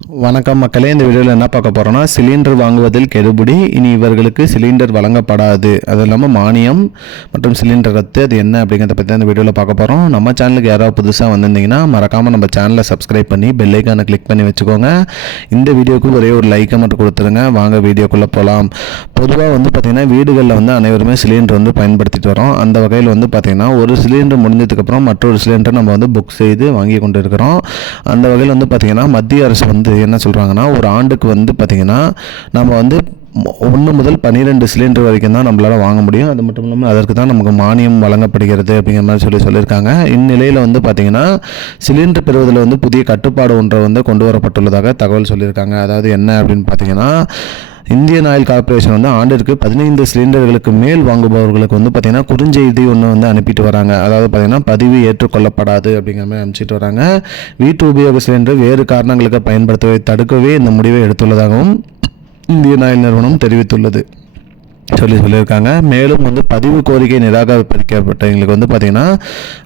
வணக்கம் மக்களே இந்த வீடியோவில் என்ன பார்க்க போகிறோம்னா சிலிண்டர் வாங்குவதில் கெடுபிடி. இனி இவர்களுக்கு சிலிண்டர் வழங்கப்படாது. அது இல்லாமல் மானியம் மற்றும் சிலிண்டர் ரத்து அது என்ன அப்படிங்கிறத பற்றி அந்த வீடியோவில் பார்க்க போகிறோம் நம்ம சேனலுக்கு யாராவது புதுசாக வந்திருந்தீங்கன்னா மறக்காமல் நம்ம சேனலை சப்ஸ்கிரைப் பண்ணி பெல்லைக்கானை கிளிக் பண்ணி வச்சுக்கோங்க. இந்த வீடியோக்கு ஒரே ஒரு லைக்கை மட்டும் கொடுத்துருங்க. வாங்க வீடியோக்குள்ளே போகலாம் பொதுவாக வந்து பார்த்திங்கன்னா வீடுகளில் வந்து அனைவருமே சிலிண்டர் வந்து பயன்படுத்திட்டு வரோம். அந்த வகையில் வந்து பார்த்திங்கன்னா ஒரு சிலிண்டர் முடிஞ்சதுக்கப்புறம் மற்றொரு சிலிண்டர் நம்ம வந்து புக் செய்து வாங்கி கொண்டு இருக்கிறோம். அந்த வகையில் வந்து பார்த்திங்கன்னா மத்திய அரசு வந்து என்ன சொல்கிறாங்கன்னா ஒரு ஆண்டுக்கு வந்து பார்த்திங்கன்னா நம்ம வந்து ஒன்று முதல் பன்னிரெண்டு சிலிண்டர் வரைக்கும் தான் நம்மளால் வாங்க முடியும். அது மட்டும் இல்லாமல் அதற்கு தான் நமக்கு மானியம் வழங்கப்படுகிறது அப்படிங்கிற மாதிரி சொல்லி சொல்லியிருக்காங்க. இந்நிலையில் வந்து பார்த்திங்கன்னா சிலிண்டர் பெறுவதில் வந்து புதிய கட்டுப்பாடு ஒன்றை வந்து கொண்டு வரப்பட்டுள்ளதாக தகவல் சொல்லியிருக்காங்க. அதாவது என்ன அப்படின்னு பார்த்தீங்கன்னா இந்தியன் ஆயில் கார்ப்பரேஷன் வந்து ஆண்டிற்கு பதினைந்து சிலிண்டர்களுக்கு மேல் வாங்குபவர்களுக்கு வந்து பார்த்தீங்கன்னா குறுஞ்செய்தி ஒன்று வந்து அனுப்பிட்டு வராங்க. அதாவது பார்த்திங்கன்னா பதிவு ஏற்றுக்கொள்ளப்படாது அப்படிங்கிற மாதிரி அனுப்பிச்சிட்டு வராங்க. வீட்டு உபயோக சிலிண்டர் வேறு காரணங்களுக்கு பயன்படுத்துவதை தடுக்கவே இந்த முடிவை எடுத்துள்ளதாகவும் இந்தியன் ஆயில் நிறுவனம் தெரிவித்துள்ளது. சொல்லி சொல்லியிருக்காங்க. மேலும் வந்து பதிவு கோரிக்கை நிராகரிக்கப்பட்டவங்களுக்கு வந்து பார்த்திங்கன்னா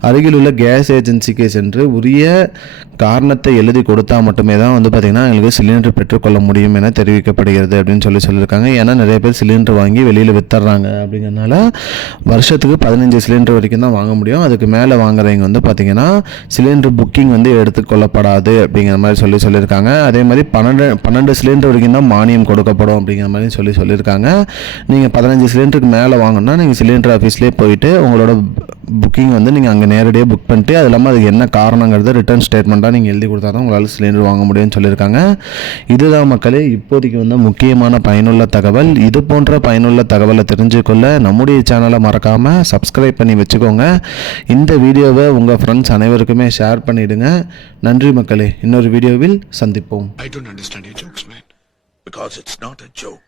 அருகில் உள்ள கேஸ் ஏஜென்சிக்கு சென்று உரிய காரணத்தை எழுதி கொடுத்தா மட்டுமே தான் வந்து பார்த்திங்கன்னா எங்களுக்கு சிலிண்டர் பெற்றுக்கொள்ள முடியும் என தெரிவிக்கப்படுகிறது அப்படின்னு சொல்லி சொல்லியிருக்காங்க. ஏன்னா நிறைய பேர் சிலிண்டர் வாங்கி வெளியில் வித்துறாங்க அப்படிங்கிறனால வருஷத்துக்கு பதினஞ்சு சிலிண்டர் வரைக்கும் தான் வாங்க முடியும். அதுக்கு மேலே வாங்குறவங்க வந்து பார்த்திங்கன்னா சிலிண்டர் புக்கிங் வந்து எடுத்துக்கொள்ளப்படாது அப்படிங்கிற மாதிரி சொல்லி சொல்லியிருக்காங்க. அதே மாதிரி பன்னெண்டு பன்னெண்டு சிலிண்டர் வரைக்கும் தான் மானியம் கொடுக்கப்படும் அப்படிங்கிற மாதிரி சொல்லி சொல்லியிருக்காங்க. நீங்கள் பதினஞ்சு சிலிண்டருக்கு மேலே வாங்கினா நீங்கள் சிலிண்டர் ஆஃபீஸ்லேயே போயிட்டு உங்களோட புக்கிங் வந்து நீங்கள் அங்கே நேரடியாக புக் பண்ணிட்டு அது இல்லாமல் அதுக்கு என்ன காரணங்கிறத ரிட்டர்ன் ஸ்டேட்மெண்ட்டாக நீங்கள் எழுதி கொடுத்தா தான் உங்களால் சிலிண்டர் வாங்க முடியும்னு சொல்லியிருக்காங்க. இதுதான் மக்களே இப்போதைக்கு வந்து முக்கியமான பயனுள்ள தகவல். இது போன்ற பயனுள்ள தகவலை தெரிஞ்சுக்கொள்ள நம்முடைய சேனலை மறக்காமல் சப்ஸ்கிரைப் பண்ணி வச்சுக்கோங்க. இந்த வீடியோவை உங்கள் ஃப்ரெண்ட்ஸ் அனைவருக்குமே ஷேர் பண்ணிவிடுங்க நன்றி மக்களே இன்னொரு வீடியோவில் சந்திப்போம். I don't understand your jokes, man. Because it's not a joke.